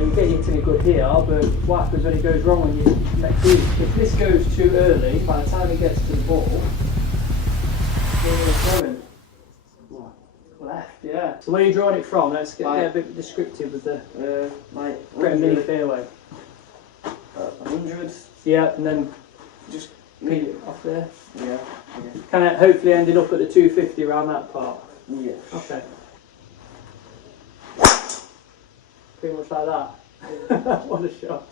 and you get your tin good here, but what happens when it goes wrong when you next week? If this goes too early, by the time it gets to the ball, where are you going? Left, yeah. So where are you drawing it from? Let's get a bit descriptive with the mini fairway. 100. Yeah, and then just pin it off there. Yeah. Kind of hopefully ending up at the 250 around that part. Yeah. Okay. Pretty much like that. What a shot.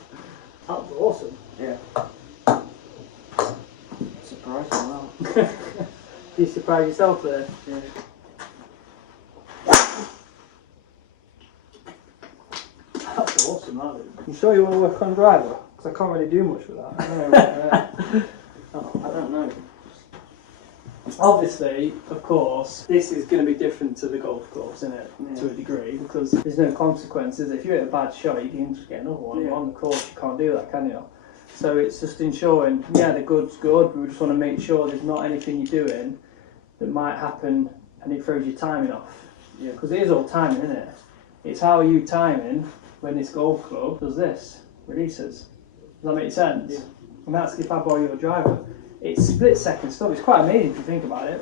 That was awesome. Yeah. Surprised by that. You surprised yourself there? Yeah. That's awesome, that is. You sure you want to work on driver? Because I can't really do much with that. I don't know. Obviously, of course, this is going to be different to the golf course, isn't it? Yeah. To a degree, because there's no consequences. If you hit a bad shot, you can just get another one. Yeah. On the course, you can't do that, can you? So it's just ensuring, yeah, the good's good, but we just want to make sure there's not anything you're doing that might happen and it throws your timing off. Yeah. Because it is all timing, isn't it? It's how are you timing when this golf club does this, releases. Does that make sense? Yeah. And that's if I borrow your driver. It's split second stuff. It's quite amazing if you think about it.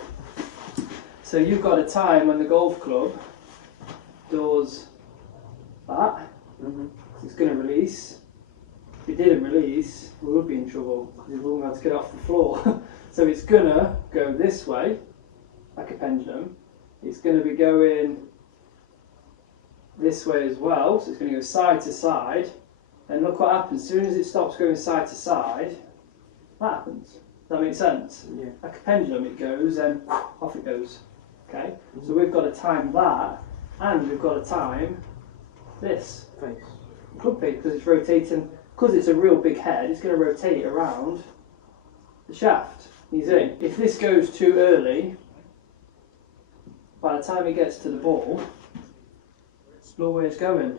So you've got a time when the golf club does that. It's going to release. If it didn't release, we would be in trouble because we wouldn't be able to get off the floor. So it's going to go this way, like a pendulum. It's going to be going this way as well. So it's going to go side to side. And look what happens. As soon as it stops going side to side, that happens. Does that make sense? Yeah. Like a pendulum, it goes and off it goes. Okay? So we've got to time that, and we've got to time this. Face. Club face, because it's rotating, because it's a real big head, it's going to rotate around the shaft. You see? If this goes too early, by the time it gets to the ball, look where it's going.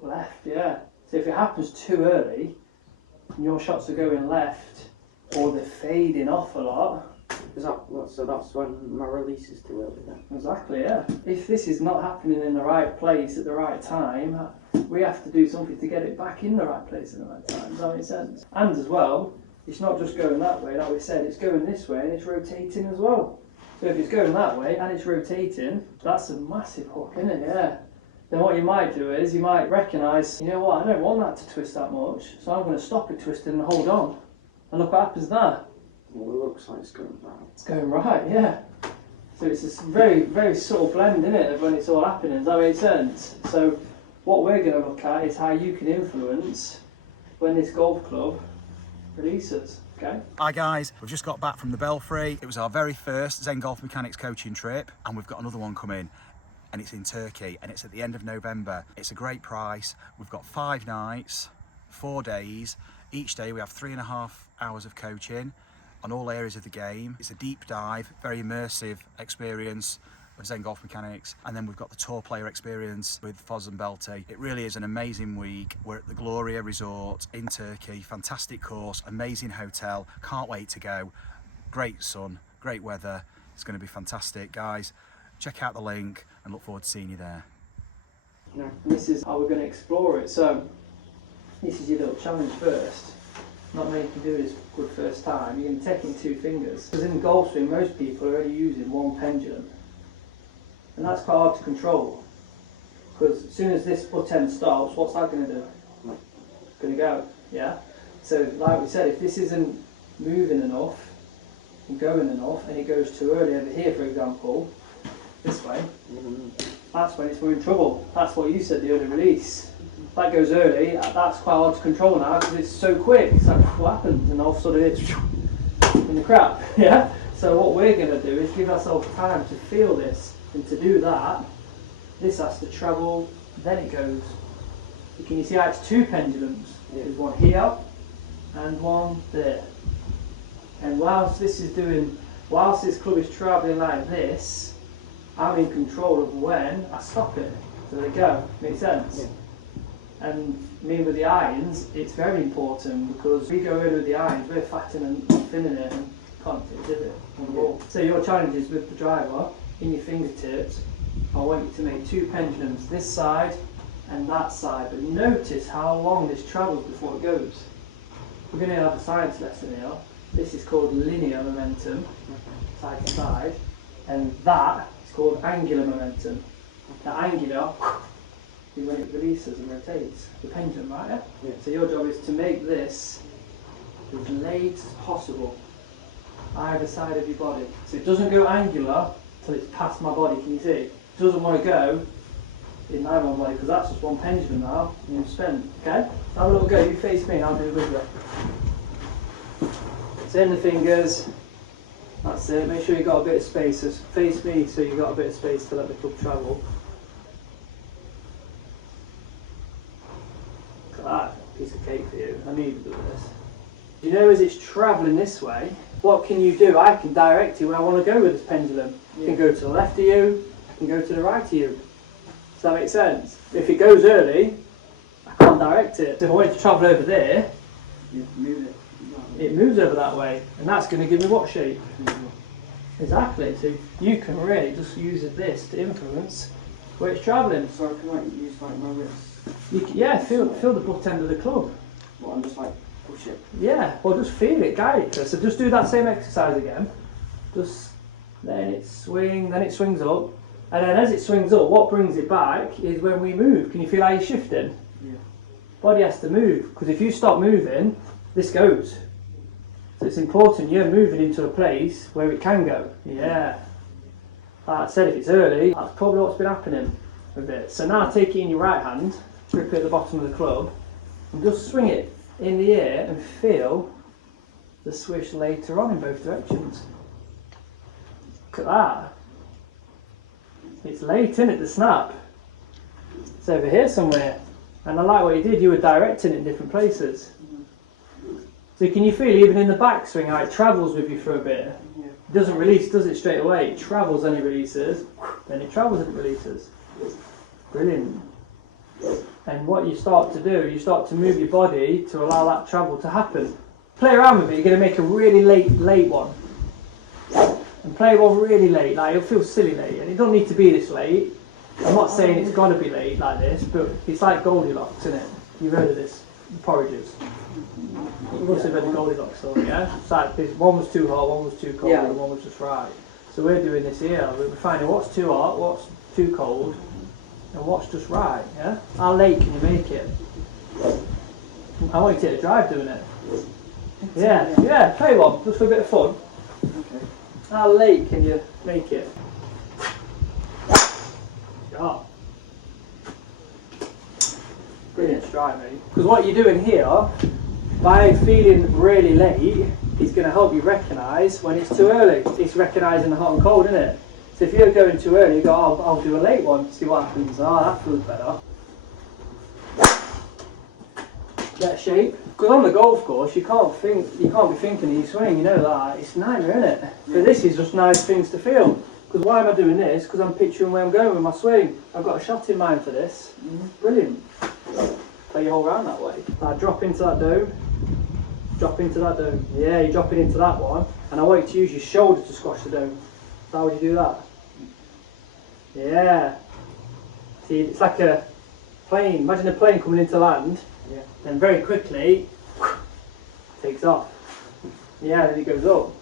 Left, yeah. So if it happens too early, and your shots are going left, or they're fading off a lot. So that's when my release is too early then? Exactly, yeah. If this is not happening in the right place at the right time, we have to do something to get it back in the right place at the right time. Does that make sense? And as well, it's not just going that way, like we said, it's going this way and it's rotating as well. So if it's going that way and it's rotating, that's a massive hook, isn't it? Yeah. Then what you might do is you might recognise, you know what, I don't want that to twist that much, so I'm going to stop it twisting and hold on. And look what happens there. Well, it looks like it's going right. It's going right, yeah. So it's this very, very subtle blend, isn't it, of when it's all happening. Does that make sense? So what we're going to look at is how you can influence when this golf club releases. Okay. Hi guys, we've just got back from the Belfry. It was our very first Zen Golf Mechanics coaching trip, and we've got another one coming. And it's in Turkey, and it's at the end of November. It's a great price. We've got 5 nights, 4 days. Each day we have 3.5 hours of coaching on all areas of the game. It's a deep dive, very immersive experience of Zen Golf Mechanics. And then we've got the tour player experience with Foz and Belty. It really is an amazing week. We're at the Gloria Resort in Turkey. Fantastic course, amazing hotel. Can't wait to go. Great sun, great weather. It's going to be fantastic, guys. Check out the link and look forward to seeing you there. And this is how we're going to explore it. So this is your little challenge first. Not many can do this good first time. You're going to take in 2 fingers. Because in golf swing, most people are already using 1 pendulum. And that's quite hard to control. Because as soon as this butt end stops, what's that going to do? It's going to go, yeah? So like we said, if this isn't moving enough and going enough, and it goes too early over here, for example, this way, that's when we're in trouble. That's what you said, the early release. If that goes early, that's quite hard to control now because it's so quick. It's like, what happens? And all of a sudden it's in the crap, yeah? So what we're going to do is give ourselves time to feel this, and to do that, this has to travel, then it goes. Can you see how it's 2 pendulums? There's one here and one there. And whilst this club is travelling like this, I'm in control of when I stop it. So there you go. Make sense? Yeah. And me with the irons, it's very important because we go in with the irons, we're fatting and thinning it and can't dip it on the ball. So your challenge is with the driver, in your fingertips, I want you to make 2 pendulums this side and that side, but notice how long this travels before it goes. We're going to have a science lesson here. This is called linear momentum, side to side, and that is called angular momentum. The angular is when it releases and rotates, the pendulum, right? Yeah. So your job is to make this as late as possible, either side of your body. So it doesn't go angular till it's past my body, can you see? It doesn't want to go in my own body, because that's just one pendulum now, and you've spent, okay? Have a little go, you face me and I'll do it with you. So in the fingers, that's it, make sure you've got a bit of space, so face me so you've got a bit of space to let the club travel. Look at that, piece of cake for you, I knew you'd do this. You know, as it's travelling this way, what can you do? I can direct you where I want to go with this pendulum. I can go to the left of you, I can go to the right of you. Does that make sense? If it goes early, I can't direct it. If I want it to travel over there, You move it. it moves over that way, and that's going to give me what shape? Exactly. So you can really just use this to influence where it's travelling. So I can like use like my wrist. Yeah, feel the butt end of the club. Well, I'm just like push it. Yeah, well just feel it, guide it. So just do that same exercise again. Just then it swings up, and then as it swings up, what brings it back is when we move. Can you feel how you're shifting? Yeah. Body has to move, because if you stop moving, this goes. So it's important you're moving into a place where it can go. Yeah. Like I said, if it's early, that's probably what's been happening a bit. So now take it in your right hand, grip it at the bottom of the club, and just swing it in the air and feel the swish later on in both directions. Look at that. It's late, isn't it, the snap? It's over here somewhere. And I like what you did, you were directing it in different places. So can you feel even in the backswing how it travels with you for a bit? Yeah. It doesn't release, does it, straight away? It travels and it releases, then it travels and it releases. Brilliant. And what you start to do, you start to move your body to allow that travel to happen. Play around with it, you're going to make a really late one. And play one really late, like it'll feel silly late, and it don't need to be this late. I'm not saying it's got to be late like this, but it's like Goldilocks, isn't it? You've heard of this, porridges. You must have heard the Goldilocks story, yeah? It's like this, one was too hot, one was too cold, Yeah. and one was just right. So we're doing this here, we're finding what's too hot, what's too cold, and what's just right, yeah? How late can you make it? I want you to take a drive doing it. Yeah, play one, just for a bit of fun. Okay. How late can you make it? Sharp. Brilliant strike, mate. Because what you're doing here, by feeling really late, is going to help you recognise when it's too early. It's recognising the hot and cold, isn't it? So if you're going too early, you go, oh, I'll do a late one, see what happens. Oh, that feels better. Better shape. Because on the golf course, you can't be thinking of your swing, you know that. It's a nightmare, isn't it? But this is just nice things to feel. Because why am I doing this? Because I'm picturing where I'm going with my swing. I've got a shot in mind for this. Brilliant. Play your whole round that way. Now drop into that dome. Drop into that dome. Yeah, you're dropping into that one. And I want you to use your shoulder to squash the dome. So how would you do that? Yeah. See, it's like a plane. Imagine a plane coming into land. Yeah. Then very quickly, takes off. Yeah, then it goes up.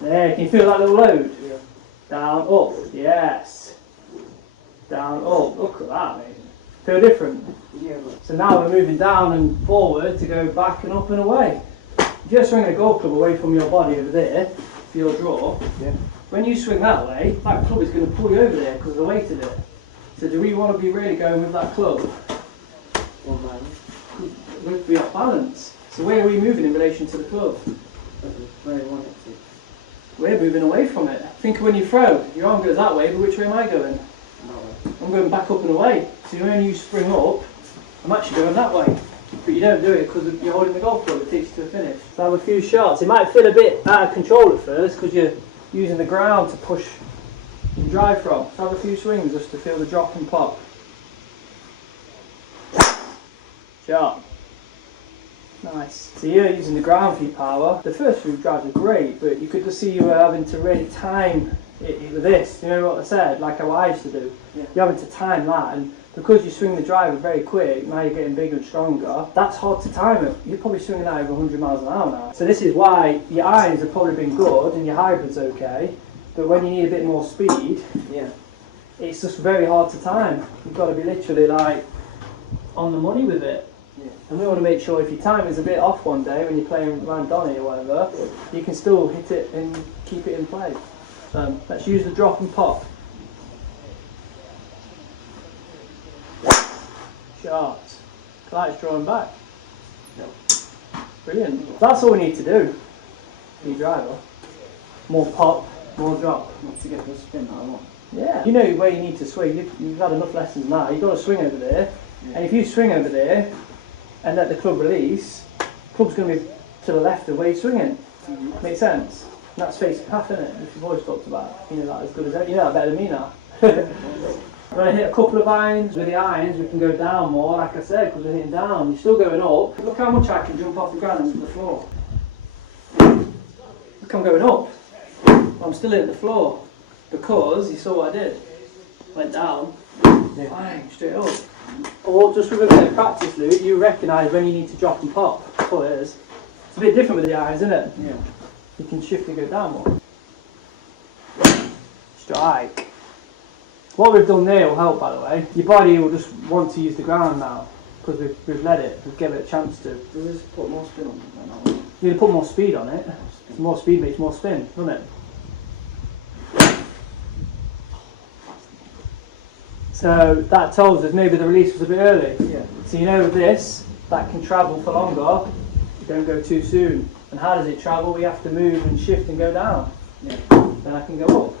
There, can you feel that little load? Yeah. Down, up, yes. Down, up, look at that, mate. Feel different? Yeah. But So now we're moving down and forward to go back and up and away. Just swing a golf club away from your body over there, for your draw. yeah. When you swing that way, that club is going to pull you over there because of the weight of it. So do we want to be really going with that club? One man. We have to be off balance. So where are we moving in relation to the club? Where you want it to. We're moving away from it. Think of when you throw, your arm goes that way, but which way am I going? No. I'm going back up and away. So when you spring up, I'm actually going that way. But you don't do it because you're holding the golf club, it takes you to a finish. So have a few shots. It might feel a bit out of control at first because you're using the ground to push and drive from. So have a few swings just to feel the drop and pop. Sharp. Nice. So you're using the ground for your power. The first few drives are great, but you could just see you were having to really time it with this. You know what I said? Like how I used to do. Yeah. You're having to time that, and because you swing the driver very quick, now you're getting bigger and stronger, that's hard to time it. You're probably swinging that over 100 miles an hour now. So this is why your irons have probably been good and your hybrid's okay, but when you need a bit more speed, Yeah. it's just very hard to time. You've got to be literally like on the money with it. Yeah. And we want to make sure if your time is a bit off one day when you're playing around Donny or whatever, you can still hit it and keep it in play. So let's use the drop and pop. Shots. Light's drawing back. Brilliant. That's all we need to do. Your driver. More pop, more drop. Not to get the spin that I want. Yeah. You know where you need to swing. You've had enough lessons now. You've got to swing over there. Yeah. And if you swing over there and let the club release, club's going to be to the left of where you're swinging. Mm-hmm. Makes sense? And that's face path, isn't it? Which we've always talked about. You know that as good as ever. You know that better than me now. When I hit a couple of irons, with the irons we can go down more, like I said, because we're hitting down. You're still going up. Look how much I can jump off the ground into the floor. Look, I'm going up. I'm still hitting the floor. Because, you saw what I did. Went down, bang, straight up. Or just with a bit of practice, Luke, you recognise when you need to drop and pop. That's all it is. It's a bit different with the irons, isn't it? Yeah. You can shift and go down more. Strike. What we've done there will help, by the way. Your body will just want to use the ground now because we've let it. We've given it a chance to. Does this put more spin on it now? You're going to put more speed on it. More speed makes more spin, doesn't it? So that tells us maybe the release was a bit early. Yeah. So you know with this, that can travel for longer. You don't go too soon. And how does it travel? We have to move and shift and go down. Yeah. Then I can go up.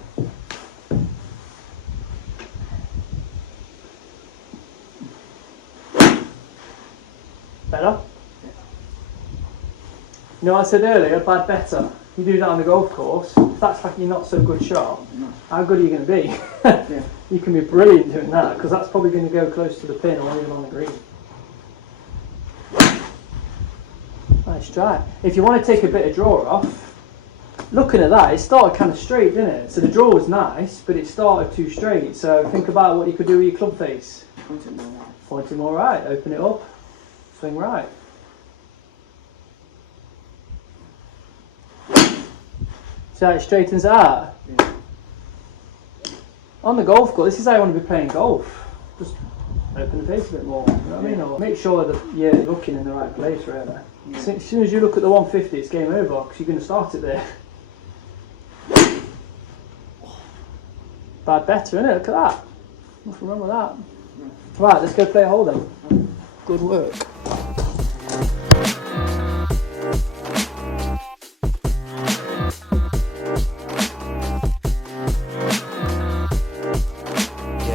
Better? You know what I said earlier, bad better. You do that on the golf course, if that's like your not so good shot, how good are you going to be? Yeah. You can be brilliant doing that, because that's probably going to go close to the pin or even on the green. Nice try. If you want to take a bit of draw off, looking at that, it started kind of straight, didn't it? So the draw was nice, but it started too straight. So think about what you could do with your club face. Point it more right. Point it more right, open it up, swing right. See how it straightens out? Yeah. On the golf course, this is how you want to be playing golf. Just open the face a bit more, you know what I mean? Or make sure that you're looking in the right place, really. Yeah. As soon as you look at the 150, it's game over, because you're going to start it there. Bad better, innit? Look at that. Nothing wrong with that. Right, let's go play a hole then. Good work.